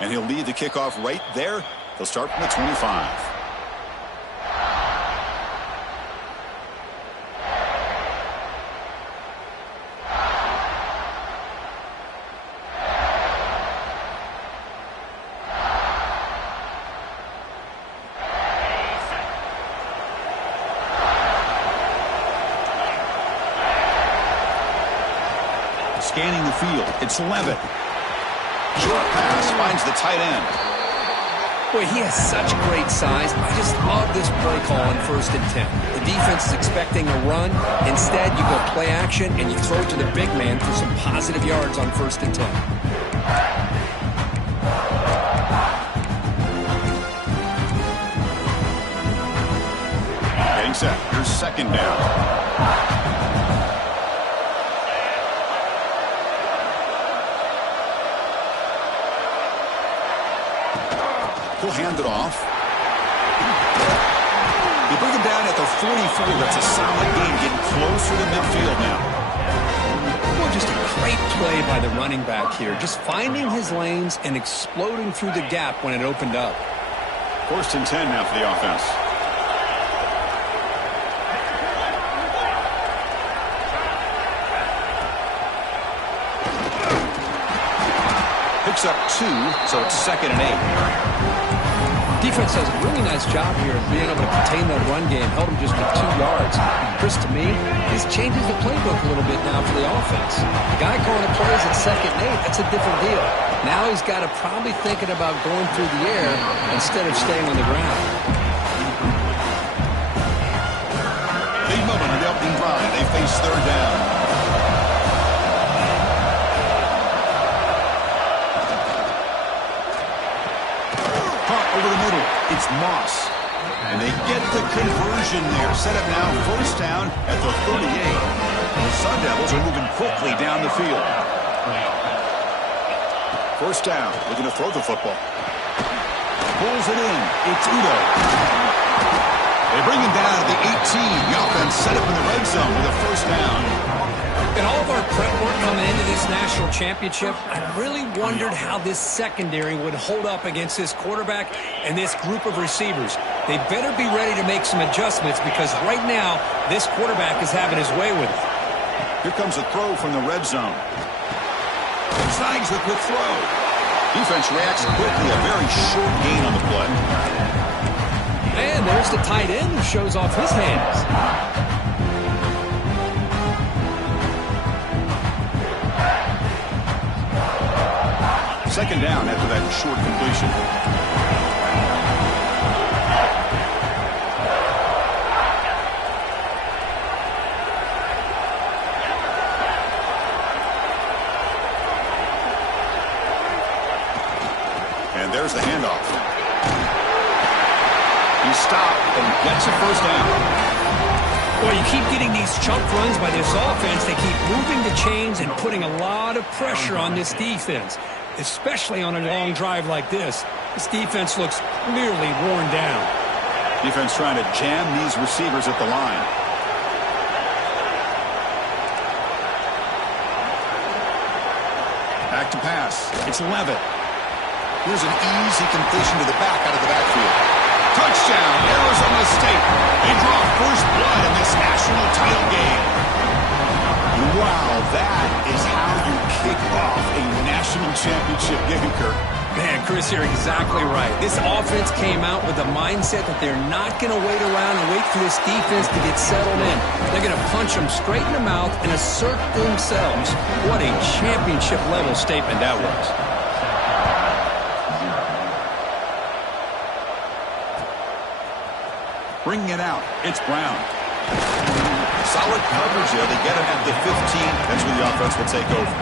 And he'll lead the kickoff right there. They'll start from the 25. Scanning the field. It's Levitt. Short pass finds the tight end. Boy, he has such great size. I just love this play call on 1st and 10. The defense is expecting a run. Instead, you go play action and you throw it to the big man for some positive yards on 1st and 10. Getting set. Here's 2nd down. He'll hand it off. You bring him down at the 44. That's a solid gain, getting closer to midfield now. Well, just a great play by the running back here. Just finding his lanes and exploding through the gap when it opened up. 1st and 10 now for the offense. Picks up 2, so it's 2nd and 8. Defense does a really nice job here of being able to contain that run game. Held him just to 2 yards. Chris, to me, this changes the playbook a little bit now for the offense. The guy calling the plays at 2nd and 8, that's a different deal. Now he's got to probably thinking about going through the air instead of staying on the ground. Big moment in the opening drive. They face 3rd down. Over the middle, it's Moss. And they get the conversion there. Set up now, 1st down at the 38. The Sun Devils are moving quickly down the field. 1st down, looking to throw the football. Pulls it in. It's Udo. They bring him down at the 18. The offense set up in the red zone with a 1st down. In all of our prep work coming into this national championship, I really wondered how this secondary would hold up against this quarterback and this group of receivers. They better be ready to make some adjustments because right now, this quarterback is having his way with it. Here comes a throw from the red zone. Signs the quick throw. Defense reacts quickly, a very short gain on the play. And there's the tight end who shows off his hands. 2nd down after that short completion. And there's the handoff. He stopped and gets a 1st down. Well, you keep getting these chunk runs by this offense. They keep moving the chains and putting a lot of pressure on this defense, especially on a long drive like this. This defense looks clearly worn down. Defense trying to jam these receivers at the line. Back to pass. It's Levitt. Here's an easy completion to the back out of the backfield. Touchdown, Arizona State. They draw 1st blood in this national title game. Wow, that is how you kick off a national championship game, Kirk. Man, Chris, you're exactly right. This offense came out with the mindset that they're not going to wait around and wait for this defense to get settled in. They're going to punch them straight in the mouth and assert themselves. What a championship-level statement that was. Bringing it out, it's Brown. Solid coverage there. They get him at the 15. That's where the offense will take over.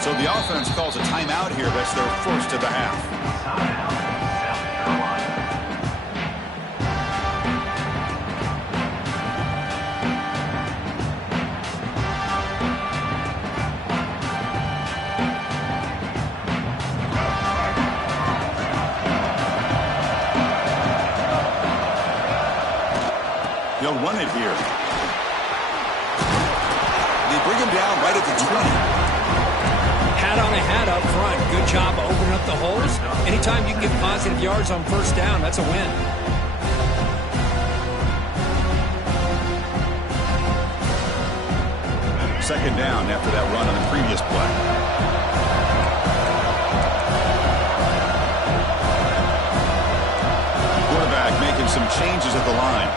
So the offense calls a timeout here. That's their first of the half. down right at the 20. Hat on a hat up front. Good job opening up the holes. Anytime you can get positive yards on first down, that's a win. Second down after that run on the previous play. Quarterback making some changes at the line.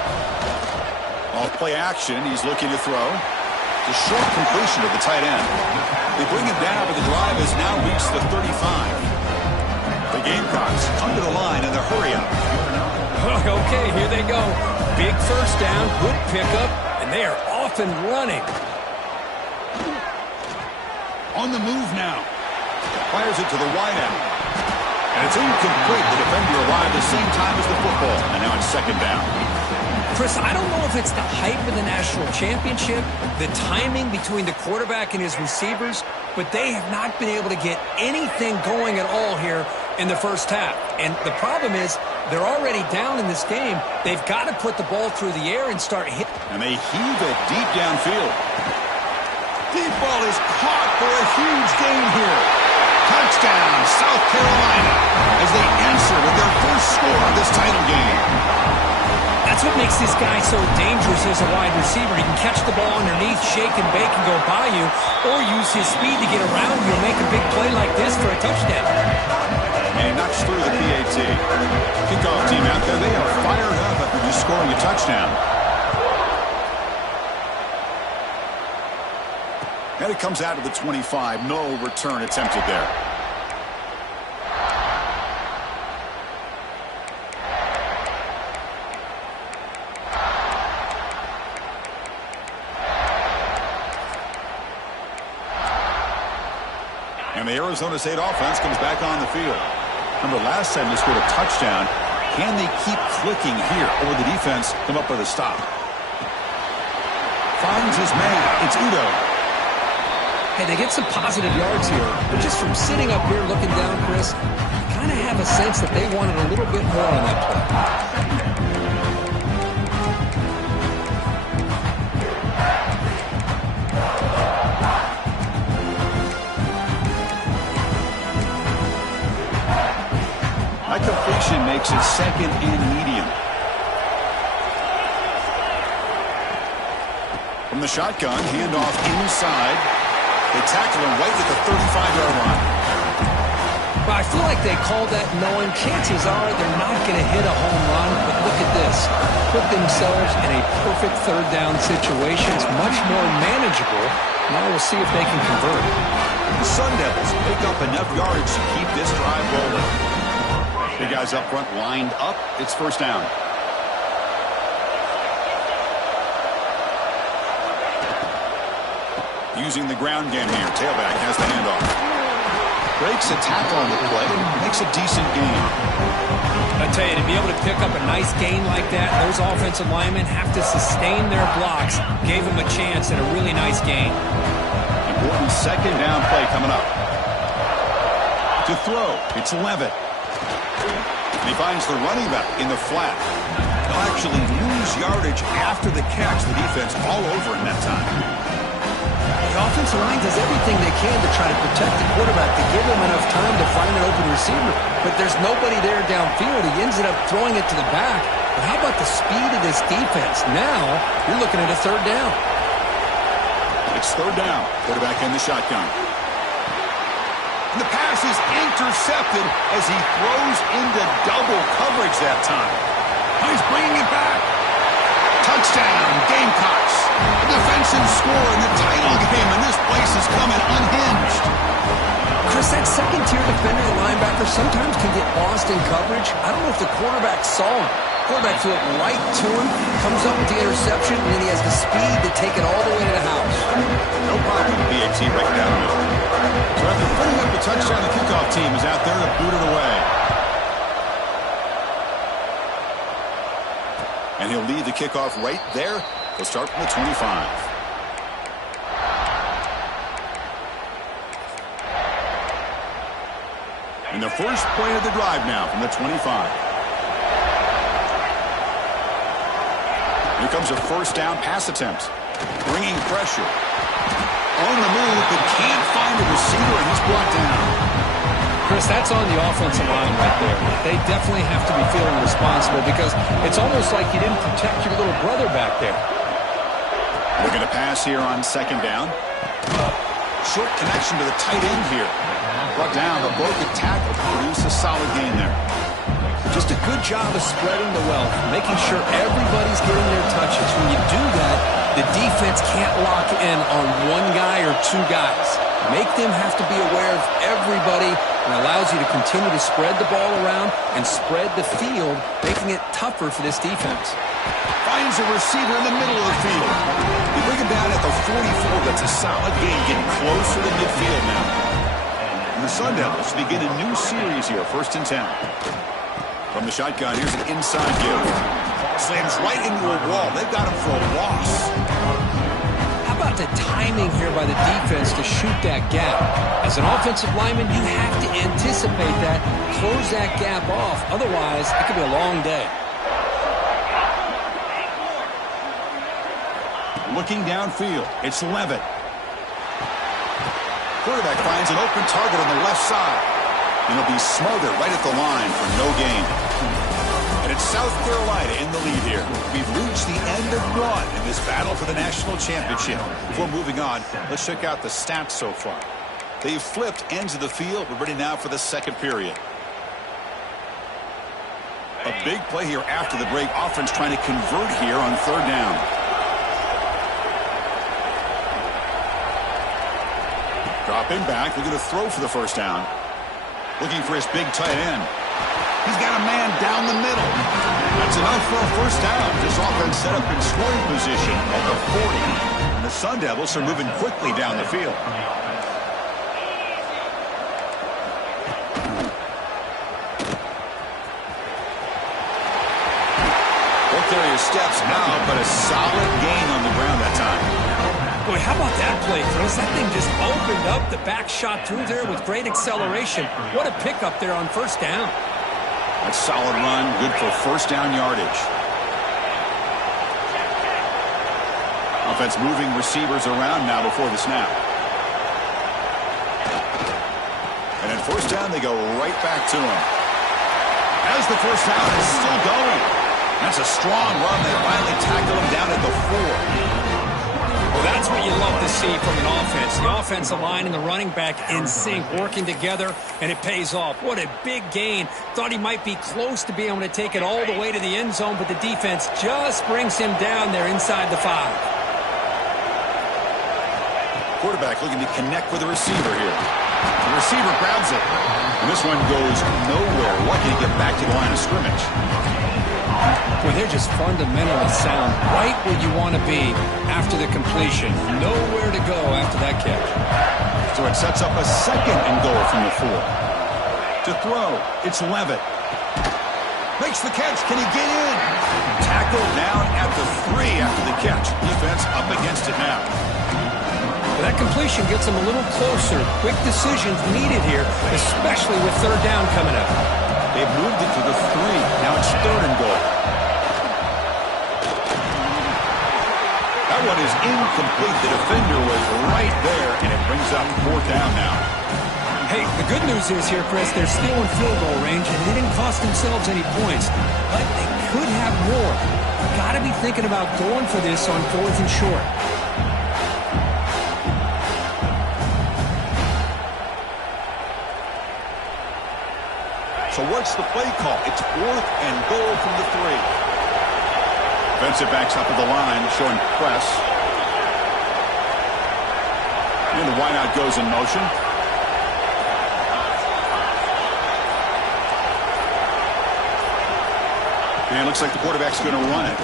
Off play action, he's looking to throw. The short completion to the tight end. They bring him down, but the drive has now reached the 35. The Gamecocks under the line in the hurry-up. Okay, here they go. Big first down, good pickup, and they are off and running. On the move now. Fires it to the wide end. And it's incomplete. The defender arrived at the same time as the football. And now it's second down. Chris, I don't know if it's the hype of the national championship, the timing between the quarterback and his receivers, but they have not been able to get anything going at all here in the first half. And the problem is they're already down in this game. They've got to put the ball through the air and start hitting. And they heave it deep downfield. Deep ball is caught for a huge gain here. Touchdown, South Carolina, as they answer with their first score of this title game. That's what makes this guy so dangerous as a wide receiver. He can catch the ball underneath, shake and bake and go by you, or use his speed to get around you and make a big play like this for a touchdown. And he knocks through the PAT. Kickoff team out there, they are fired up after just scoring a touchdown. And it comes out of the 25. No return attempted there. And the Arizona State offense comes back on the field. Remember, last time they scored a touchdown. Can they keep clicking here, or will the defense come up with a stop? Finds his man. It's Udo. Hey, they get some positive yards here, but just from sitting up here looking down, Chris, you kind of have a sense that they wanted a little bit more on that play. That completion makes it second and medium. From the shotgun, handoff inside. They tackle him right at the 35-yard line. Well, I feel like they called that knowing chances are they're not going to hit a home run, but look at this. Put themselves in a perfect third down situation. It's much more manageable. Now we'll see if they can convert. The Sun Devils pick up enough yards to keep this drive rolling. The guys up front lined up. It's first down. Using the ground game here. Tailback has the handoff. Breaks a tackle on the play and makes a decent gain. I tell you, to be able to pick up a nice gain like that, those offensive linemen have to sustain their blocks. Gave them a chance at a really nice gain. Important second down play coming up. To throw, it's Levitt. And he finds the running back in the flat. They'll actually lose yardage after the catch. The defense all over in that time. The offensive line does everything they can to try to protect the quarterback, to give him enough time to find an open receiver. But there's nobody there downfield. He ends up throwing it to the back. But how about the speed of this defense? Now you're looking at a third down. It's third down. Quarterback in the shotgun. And the pass is intercepted as he throws into double coverage that time. Oh, he's bringing it back. Touchdown, Gamecocks. A defensive score in the title game, and this place is coming unhinged. Chris, that second-tier defender, the linebacker, sometimes can get lost in coverage. I don't know if the quarterback saw him. Quarterback threw it right to him, comes up with the interception, and then he has the speed to take it all the way to the house. No problem. PAT right down the middle. So after putting up the touchdown, the kickoff team is out there to boot it away. And he'll lead the kickoff right there. He'll start from the 25. And the first play of the drive now from the 25. Here comes a first down pass attempt. Bringing pressure. On the move, but can't find a receiver, and he's brought down. Chris, that's on the offensive line right there. They definitely have to be feeling responsible because it's almost like you didn't protect your little brother back there. Looking to pass here on second down. Short connection to the tight end here. Brought down, but broken tackle to produce a solid gain there. Just a good job of spreading the wealth, making sure everybody's getting their touches. When you do that, the defense can't lock in on one guy or two guys. Make them have to be aware of everybody, and allows you to continue to spread the ball around and spread the field, making it tougher for this defense. Finds a receiver in the middle of the field. They bring him down at the 44. That's a solid gain, getting closer to midfield now. And the Sun Devils begin a new series here, 1st and 10. From the shotgun, here's an inside give. Slams right into a wall. They've got him for a loss. How about the timing here by the defense to shoot that gap? As an offensive lineman, you have to anticipate that, close that gap off. Otherwise, it could be a long day. Looking downfield, it's Levitt. Quarterback finds an open target on the left side. And he'll be smothered right at the line for no gain. And it's South Carolina in the lead here. We've reached the end of one in this battle for the national championship. Before moving on, let's check out the stats so far. They've flipped ends of the field. We're ready now for the second period. A big play here after the break. Offense trying to convert here on 3rd down. Dropping back, looking to throw for the 1st down. Looking for his big tight end. He's got a man down the middle. That's enough for a 1st down. This offense set up in scoring position at the 40. And the Sun Devils are moving quickly down the field. Both area steps now, but a solid gain on the ground that time. Boy, how about that play, Chris? That thing just opened up. The back shot through there with great acceleration. What a pickup there on 1st down. That's solid run, good for 1st down yardage. Offense moving receivers around now before the snap. And at 1st down, they go right back to him. As the 1st down is still going. That's a strong run. They finally tackle him down at the 4. Well, that's what you love to see from an offense. The offensive line and the running back in sync, working together, and it pays off. What a big gain. Thought he might be close to being able to take it all the way to the end zone, but the defense just brings him down there inside the 5. Quarterback looking to connect with the receiver here. The receiver grabs it. And this one goes nowhere. Lucky to get back to the line of scrimmage. Boy, they're just fundamentally sound, right where you want to be after the completion. Nowhere to go after that catch. So it sets up a 2nd and goal from the 4. To throw, it's Levitt. Makes the catch. Can he get in? Tackled down at the 3 after the catch. Defense up against it now. Well, that completion gets them a little closer. Quick decisions needed here, especially with 3rd down coming up. They've moved it to the 3. Now it's 3rd and goal. That one is incomplete. The defender was right there, and it brings up 4th down now. Hey, the good news is here, Chris, they're still in field goal range, and they didn't cost themselves any points. But they could have more. Got to be thinking about going for this on 4th and short. So what's the play call? It's 4th and goal from the 3. Defensive backs up at the line, showing press. And the wideout goes in motion. And it looks like the quarterback's going to run it.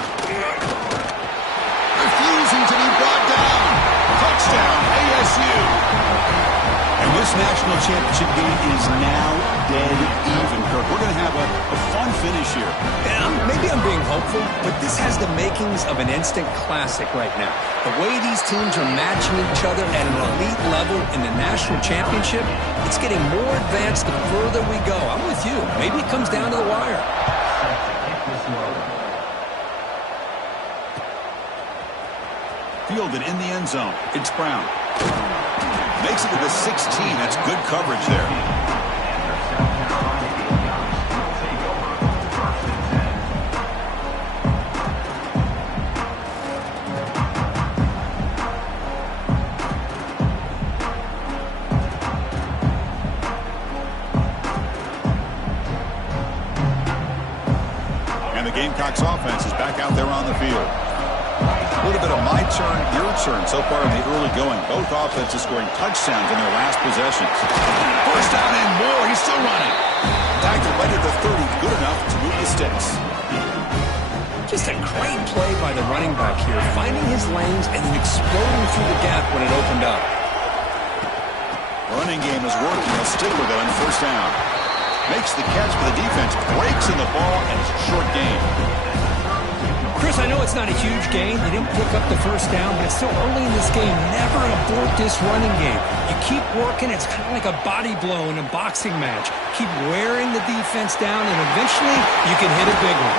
Refusing to be brought down. Touchdown, ASU. And this national championship game is now dead even, Kirk. We're going to have a fun finish here. Yeah, maybe I'm being hopeful, but this has the makings of an instant classic right now. The way these teams are matching each other at an elite level in the national championship, it's getting more advanced the further we go. I'm with you. Maybe it comes down to the wire. fielded in the end zone. It's Brown. Makes it to the 16. That's good coverage there. And the Gamecocks offense is back out there on the field. A little bit of my turn, your turn so far in the early going. Both offenses scoring touchdowns in their last possessions. First down and more. He's still running. Tackle right at the 30. Good enough to move the sticks. Just a great play by the running back here, finding his lanes and then exploding through the gap when it opened up. Running game is working. He'll stick with it on first down. Makes the catch for the defense. Breaks in the ball, and it's a short gain. Chris, I know it's not a huge gain. They didn't pick up the first down, but it's still early in this game. Never abort this running game. You keep working. It's kind of like a body blow in a boxing match. Keep wearing the defense down, and eventually you can hit a big one.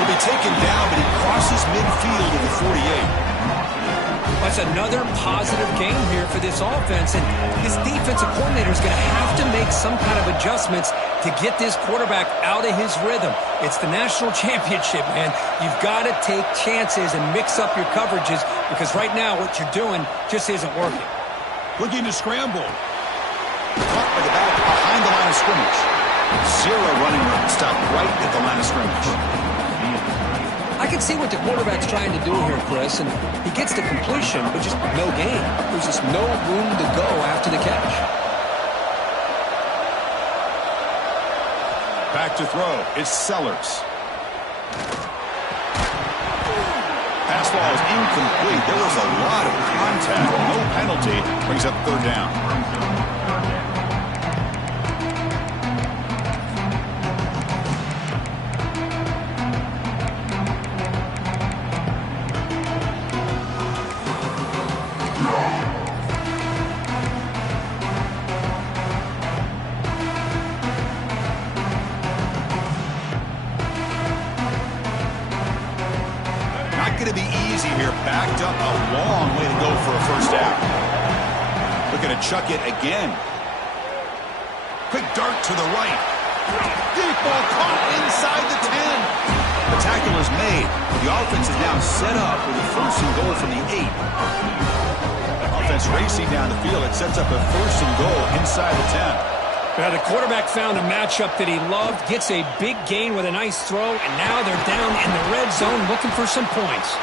He'll be taken down, but he crosses midfield at the 48. That's another positive game here for this offense, and this defensive coordinator is going to have to make some kind of adjustments to get this quarterback out of his rhythm. It's the national championship, man. You've got to take chances and mix up your coverages because right now what you're doing just isn't working. Looking to scramble. Caught by the back behind the line of scrimmage. Zero running room. Stopped right at the line of scrimmage. I can see what the quarterback's trying to do here, Chris, and he gets the completion, but just no gain. There's just no room to go after the catch. Back to throw. It's Sellers. Pass ball is incomplete. There was a lot of contact. No penalty. Brings up third down. Going to be easy here. Backed up a long way to go for a first down. Looking to chuck it again. Quick dart to the right. Deep ball caught inside the 10. The tackle is made. The offense is now set up with a first and goal from the 8. Offense racing down the field. It sets up a first and goal inside the 10. Well, the quarterback found a matchup that he loved, gets a big gain with a nice throw, and now they're down in the red zone looking for some points.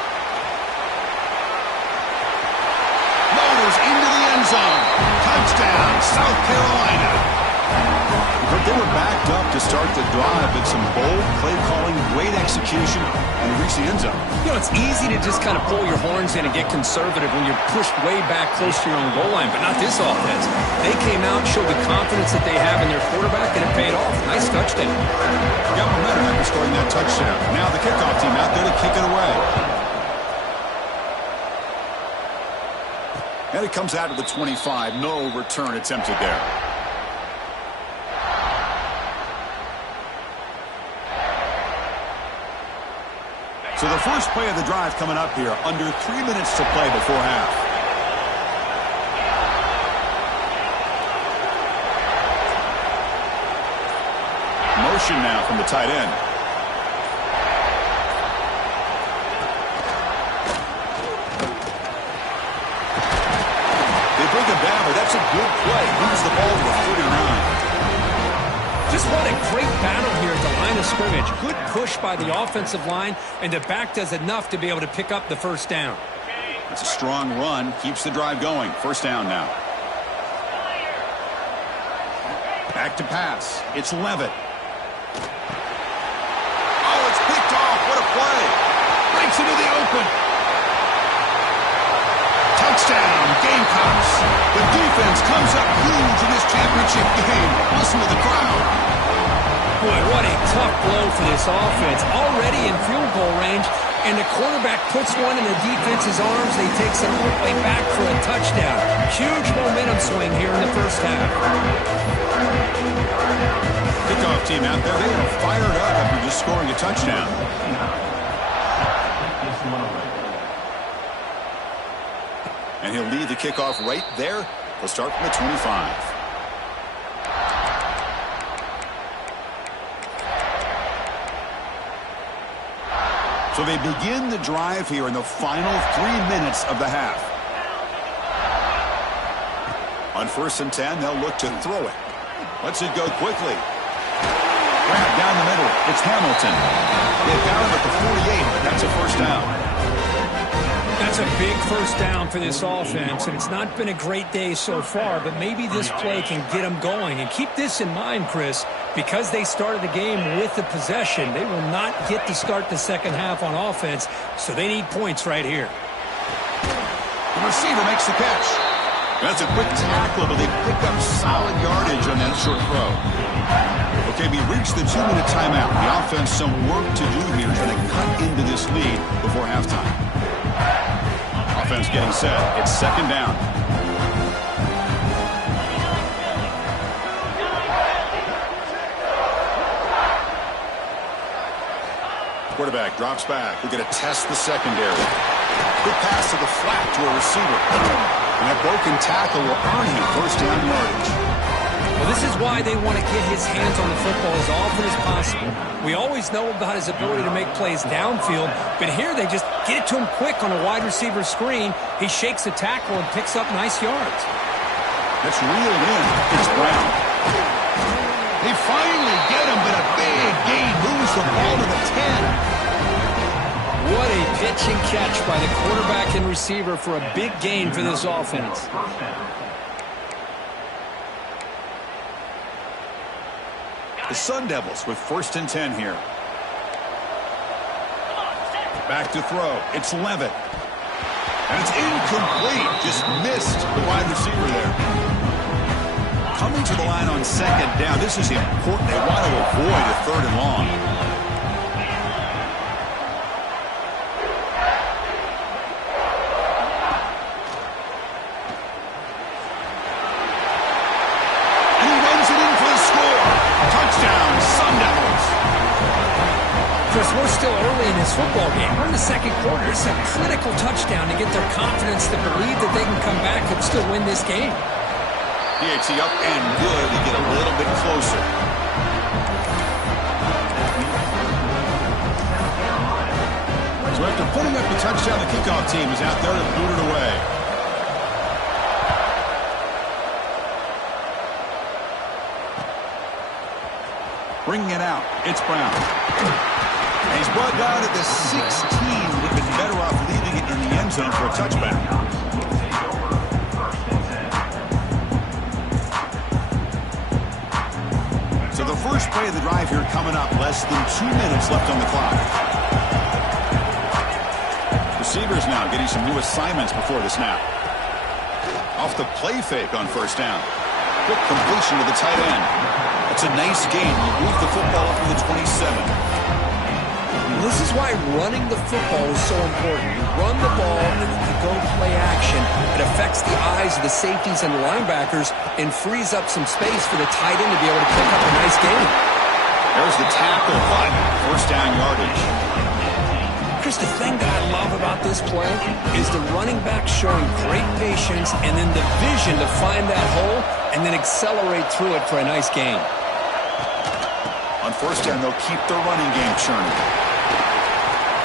Motors into the end zone. Touchdown, South Carolina. But they were backed up to start the drive with some bold play calling, great execution, and reach the end zone. You know, it's easy to just kind of pull your horns in and get conservative when you're pushed way back close to your own goal line, but not this offense. They came out, showed the confidence that they have in their quarterback, and it paid off. Nice touchdown. Got momentum after scoring that touchdown. Now the kickoff team out there to kick it away. And it comes out of the 25. No return attempted there. So the first play of the drive coming up here. Under 3 minutes to play before half. Motion now from the tight end. They bring him down, but that's a good play. Moves the ball to the 49. Just what a great battle here at the line of scrimmage. Good push by the offensive line, and the back does enough to be able to pick up the first down. It's a strong run. Keeps the drive going. First down now. Back to pass. It's Levitt. Oh, it's picked off. What a play. Breaks into the open. Touchdown, Gamecocks. The defense comes up huge in this championship game. Listen to the crowd. Boy, what a tough blow for this offense. Already in field goal range, and the quarterback puts one in the defense's arms. They take some way back for a touchdown. Huge momentum swing here in the first half. Kickoff team out there. They are fired up after just scoring a touchdown. And he'll lead the kickoff right there. He'll start from the 25. So they begin the drive here in the final 3 minutes of the half. On 1st and 10, they'll look to throw it. Lets it go quickly. Grab down the middle. It's Hamilton. They found him at the 48, but that's a first down. That's a big first down for this offense, and it's not been a great day so far, but maybe this play can get them going. And keep this in mind, Chris, because they started the game with the possession, they will not get to start the second half on offense, so they need points right here. The receiver makes the catch. That's a quick tackle, but they pick up solid yardage on that short throw. Okay, we reached the 2-minute timeout. The offense some work to do here, trying to cut into this lead before halftime. Offense getting set. It's second down. Quarterback drops back. We're going to test the secondary. Quick pass to the flat to a receiver. And that broken tackle will earn him first down yardage. Well, this is why they want to get his hands on the football as often as possible. We always know about his ability to make plays downfield, but here they just get it to him quick on a wide receiver screen. He shakes the tackle and picks up nice yards. That's reeled in. It's Brown. They finally get him, but a big gain moves the ball to the 10. What a pitch and catch by the quarterback and receiver for a big gain for this offense. The Sun Devils with 1st and 10 here. Back to throw. It's Levitt. And it's incomplete. Just missed the wide receiver there. Coming to the line on second down. This is important. They want to avoid a 3rd and long. We're still early in this football game. We're in the second quarter. It's a critical touchdown to get their confidence to believe that they can come back and still win this game. DHC up and good to get a little bit closer. So after putting up the touchdown, the kickoff team is out there to boot it away. Bringing it out. It's Brown. And he's brought down at the 16. Would have been better off leaving it in the end zone for a touchback. So the first play of the drive here coming up. Less than 2 minutes left on the clock. Receivers now getting some new assignments before the snap. Off the play fake on first down. Quick completion to the tight end. It's a nice game. Move the football up to the 27. This is why running the football is so important. You run the ball and then you go play action. It affects the eyes of the safeties and the linebackers and frees up some space for the tight end to be able to pick up a nice gain. There's the tackle, but first down yardage. Chris, the thing that I love about this play is the running back showing great patience and then the vision to find that hole and then accelerate through it for a nice gain. On first down, they'll keep their running game churning.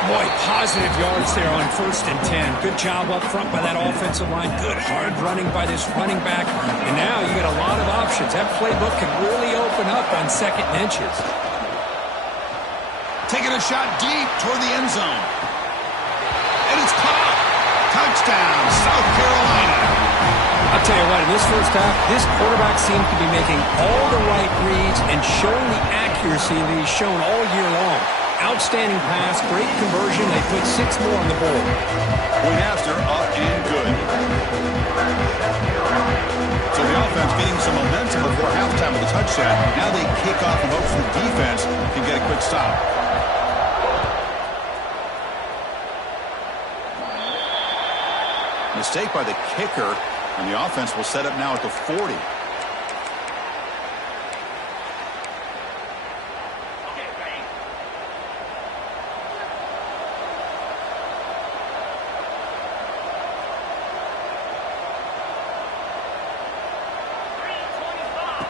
Boy, positive yards there on 1st and 10. Good job up front by that offensive line. Good hard running by this running back. And now you got a lot of options. That playbook can really open up on 2nd and inches. Taking a shot deep toward the end zone. And it's caught. Touchdown, South Carolina. I'll tell you what, in this first half, this quarterback seems to be making all the right reads and showing the accuracy that he's shown all year long. Outstanding pass, great conversion. They put 6 more on the board. Point after, up and good. So the offense getting some momentum before halftime with a touchdown. Now they kick off and hope the defense can get a quick stop. Mistake by the kicker, and the offense will set up now at the 40.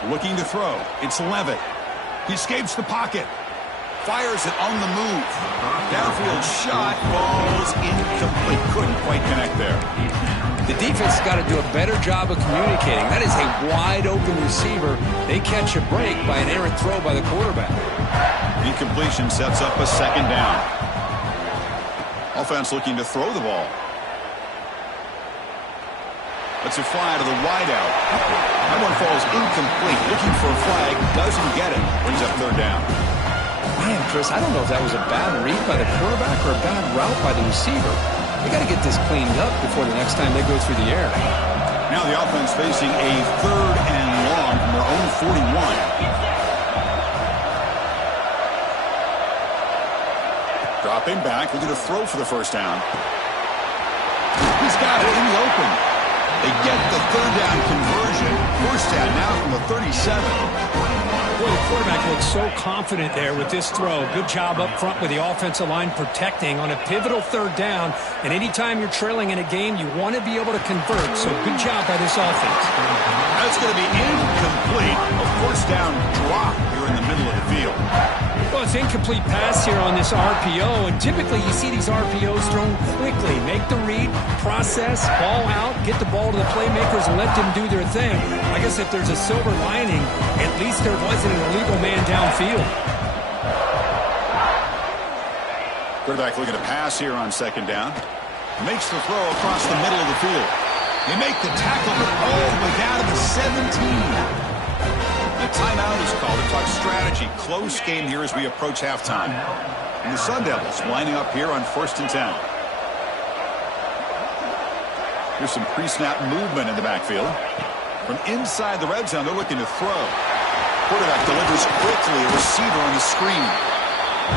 Looking to throw. It's Levitt. He escapes the pocket. Fires it on the move. Downfield shot. Falls incomplete. Couldn't quite connect there. The defense has got to do a better job of communicating. That is a wide-open receiver. They catch a break by an errant throw by the quarterback. Incompletion sets up a second down. Offense looking to throw the ball. Lets it fly to the wideout. That one falls incomplete. Looking for a flag. Doesn't get it. Brings up third down. Man, Chris, I don't know if that was a bad read by the quarterback or a bad route by the receiver. They got to get this cleaned up before the next time they go through the air. Now the offense facing a third and long from their own 41. Dropping back, looking to throw for the first down. He's got it in the open. They get the third down conversion. First down now from the 37. Boy, the quarterback looks so confident there with this throw. Good job up front with the offensive line protecting on a pivotal third down. And anytime you're trailing in a game, you want to be able to convert. So good job by this offense. That's going to be incomplete. A first down drop here in the middle of the field. Well, it's incomplete pass here on this RPO, and typically you see these RPOs thrown quickly. Make the read, process, ball out, get the ball to the playmakers and let them do their thing. I guess if there's a silver lining, at least there wasn't an illegal man downfield. Quarterback looking to pass here on second down. Makes the throw across the middle of the field. They make the tackle all the way down to the 17. The timeout is called to talk strategy. Close game here as we approach halftime. And the Sun Devils lining up here on 1st and 10. Here's some pre-snap movement in the backfield. From inside the red zone, they're looking to throw. Quarterback delivers quickly. A receiver on the screen.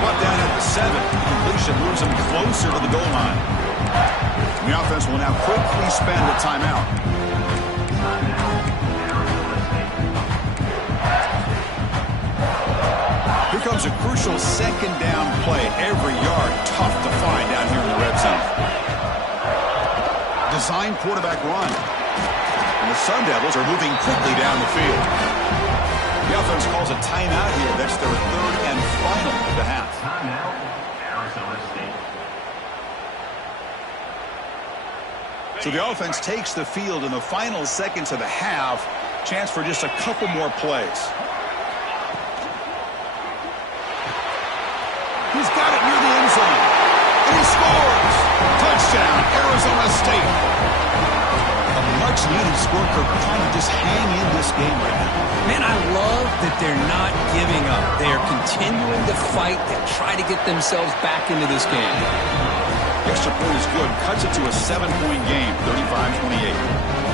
Brought down at the 7. The completion moves him closer to the goal line. And the offense will now quickly spend a timeout. Here comes a crucial second down play. Every yard tough to find down here in the red zone. Design quarterback run. And the Sun Devils are moving quickly down the field. The offense calls a timeout here. That's their third and final of the half. So the offense takes the field in the final seconds of the half. Chance for just a couple more plays. He's got it near the end zone. And he scores! Touchdown, Arizona State. A much-needed score for trying to just hang in this game right now. Man, I love that they're not giving up. They are continuing to fight and try to get themselves back into this game. Extra point is good. Cuts it to a 7-point game, 35-28.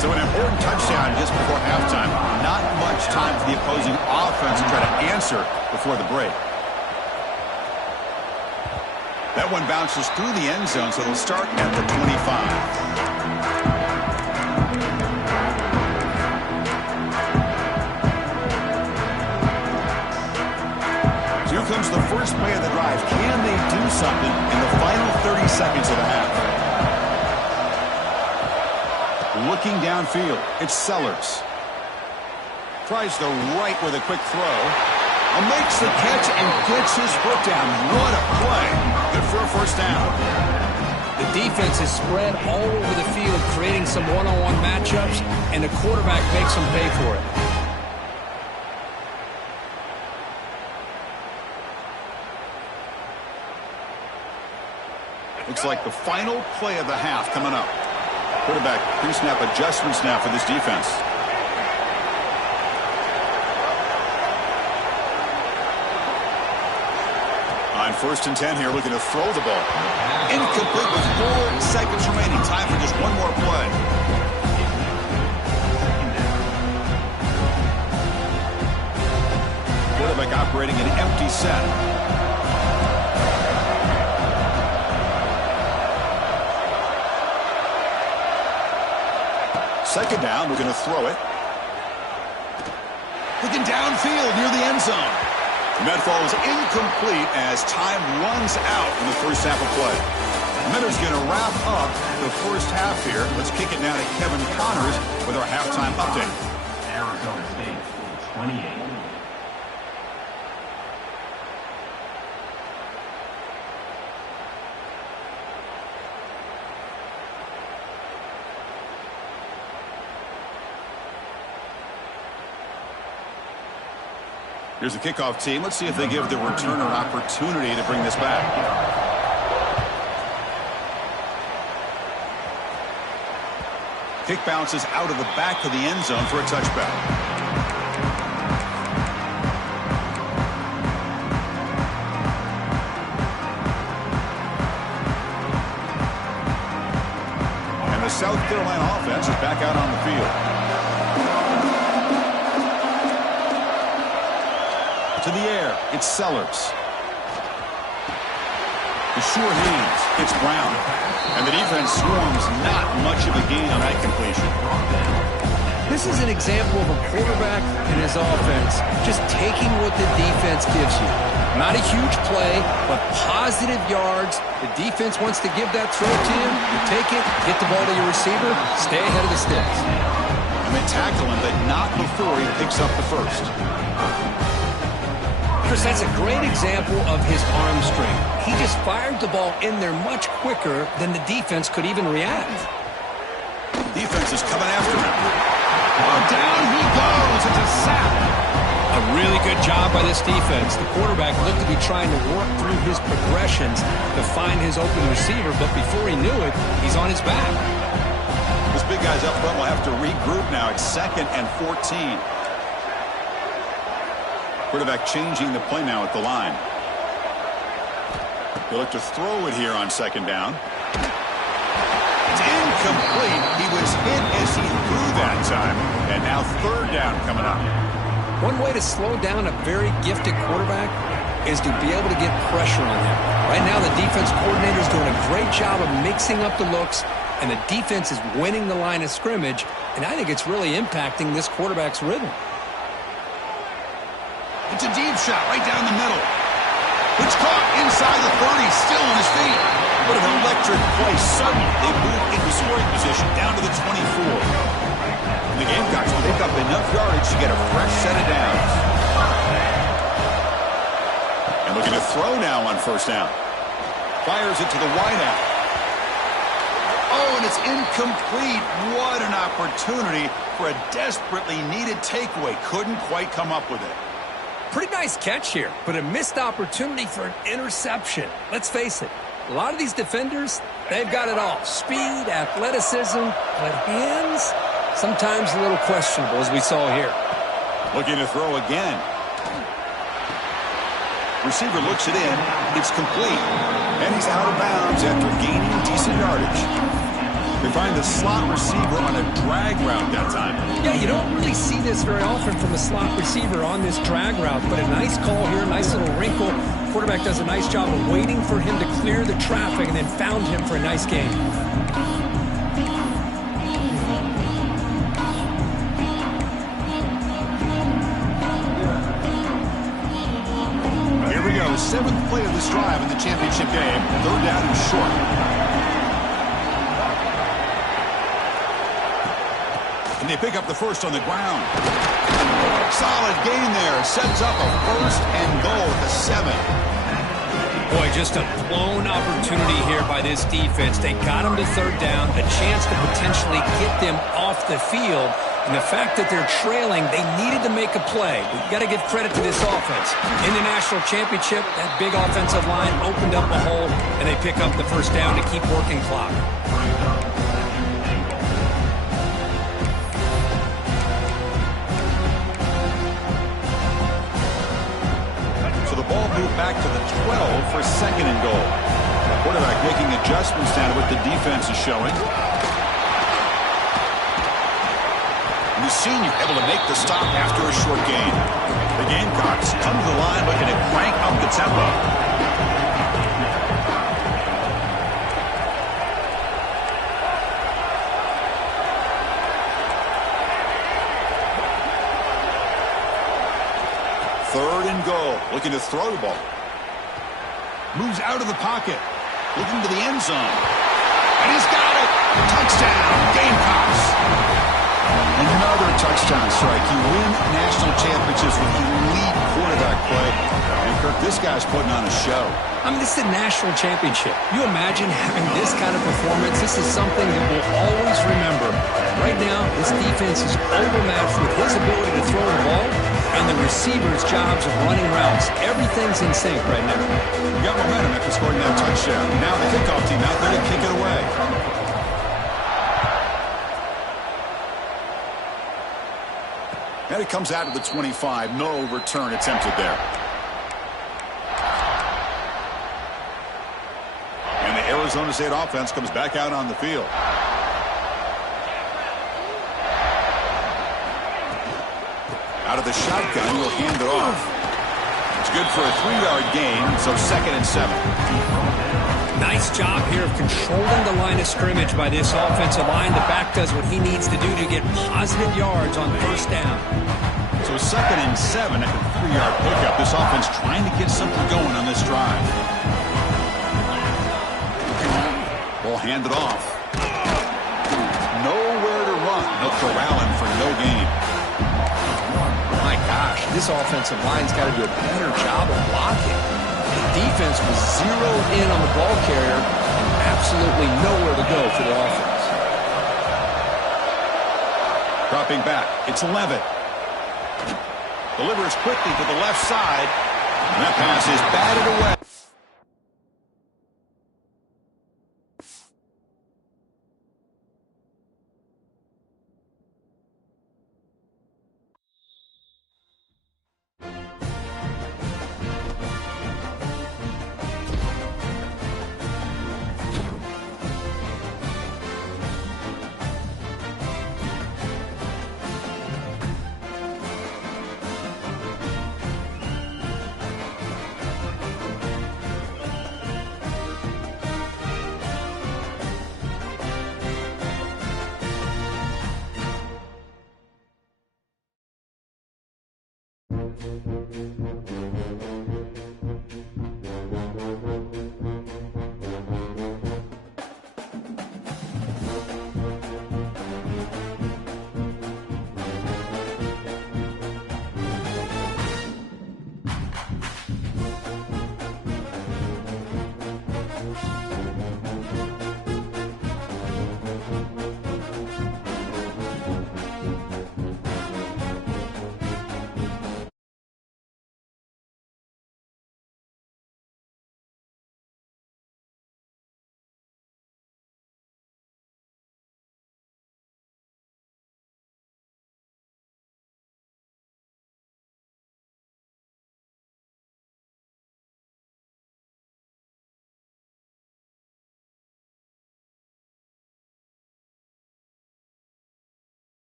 So an important touchdown just before halftime. Not much time for the opposing offense to try to answer before the break. That one bounces through the end zone, so they'll start at the 25. Here comes the first play of the drive. Can they do something in the final 30 seconds of the half? Looking downfield, it's Sellers. Tries the right with a quick throw. Makes the catch and gets his foot down. What a play. Good for a first down. The defense is spread all over the field, creating some one-on-one matchups, and the quarterback makes them pay for it. Looks like the final play of the half coming up. Quarterback pre-snap adjustment snap for this defense. On 1st and 10 here, looking to throw the ball. Incomplete with 4 seconds remaining. Time for just one more play. Quarterback operating an empty set. Second down, we're going to throw it. Looking downfield near the end zone. And that falls incomplete as time runs out in the first half of play. Miller's going to wrap up the first half here. Let's kick it now to Kevin Connors with our halftime update. 28. Here's the kickoff team. Let's see if they give the returner an opportunity to bring this back. Kick bounces out of the back of the end zone for a touchback. And the South Carolina offense is back out on the field. To the air, it's Sellers. The sure hands, it's Brown. And the defense swarms, not much of a gain on that completion. This is an example of a quarterback and his offense just taking what the defense gives you. Not a huge play, but positive yards. The defense wants to give that throw to him. You take it, get the ball to your receiver, stay ahead of the sticks. And they tackle him, but not before he picks up the first. Chris, that's a great example of his arm strength. He just fired the ball in there much quicker than the defense could even react. Defense is coming after him. Oh, down he goes. It's a sack. A really good job by this defense. The quarterback looked to be trying to work through his progressions to find his open receiver, but before he knew it, he's on his back. This big guy's up front will have to regroup now. It's 2nd and 14. Quarterback changing the play now at the line. He'll look to throw it here on 2nd down. It's incomplete. He was hit as he threw that time. And now 3rd down coming up. One way to slow down a very gifted quarterback is to be able to get pressure on him. Right now, the defense coordinator is doing a great job of mixing up the looks, and the defense is winning the line of scrimmage, and I think it's really impacting this quarterback's rhythm. It's a deep shot right down the middle. It's caught inside the 30, still on his feet. What an electric play. Suddenly, they move into scoring position down to the 24. And the Gamecocks will pick up enough yardage to get a fresh set of downs. And looking to throw now on 1st down. Fires it to the wideout. Oh, and it's incomplete. What an opportunity for a desperately needed takeaway. Couldn't quite come up with it. Pretty nice catch here, but a missed opportunity for an interception. Let's face it, a lot of these defenders, they've got it all. Speed, athleticism, but hands, sometimes a little questionable, as we saw here. Looking to throw again. Receiver looks it in. It's complete. And he's out of bounds after gaining decent yardage. They find the slot receiver on a drag route that time. Yeah, you don't really see this very often from a slot receiver on this drag route, but a nice call here, nice little wrinkle. Quarterback does a nice job of waiting for him to clear the traffic and then found him for a nice gain. Here we go, 7th play of this drive in the championship game. 3rd down and short. And they pick up the first on the ground. Solid gain there. Sets up a 1st and goal at the 7. Boy, just a blown opportunity here by this defense. They got him to 3rd down, a chance to potentially get them off the field. And the fact that they're trailing, they needed to make a play. We've got to give credit to this offense. In the national championship, that big offensive line opened up a hole, and they pick up the 1st down to keep working clock. Ball moved back to the 12 for 2nd and goal. Quarterback making adjustments down to what the defense is showing. And the senior able to make the stop after a short gain. The Gamecocks come to the line looking to crank up the tempo. Third and goal, looking to throw the ball. Moves out of the pocket, looking to the end zone. And he's got it! Touchdown, Gamecocks! Another touchdown. touchdown strike. You win national championships with elite quarterback play. And, Kirk, this guy's putting on a show. I mean, this is a national championship. You imagine having this kind of performance? This is something that we'll always remember. Right now, this defense is overmatched with his ability to throw the ball and the receivers' jobs of running routes. Everything's in sync right now. You got momentum after scoring that touchdown. Now the kickoff team out there to kick it away. And it comes out to the 25. No return attempted there. And the Arizona State offense comes back out on the field. Out of the shotgun, he'll hand it off. It's good for a 3-yard gain, so 2nd and 7. Nice job here of controlling the line of scrimmage by this offensive line. The back does what he needs to do to get positive yards on first down. So 2nd and 7 at the 3-yard pickup. This offense trying to get something going on this drive. Ball handed off. Nowhere to run. They'll corral him for no gain. My gosh, this offensive line's got to do a better job of blocking. The defense was zeroed in on the ball carrier and absolutely nowhere to go for the offense. Dropping back, it's Levitt. Delivers quickly to the left side. And that pass is batted away.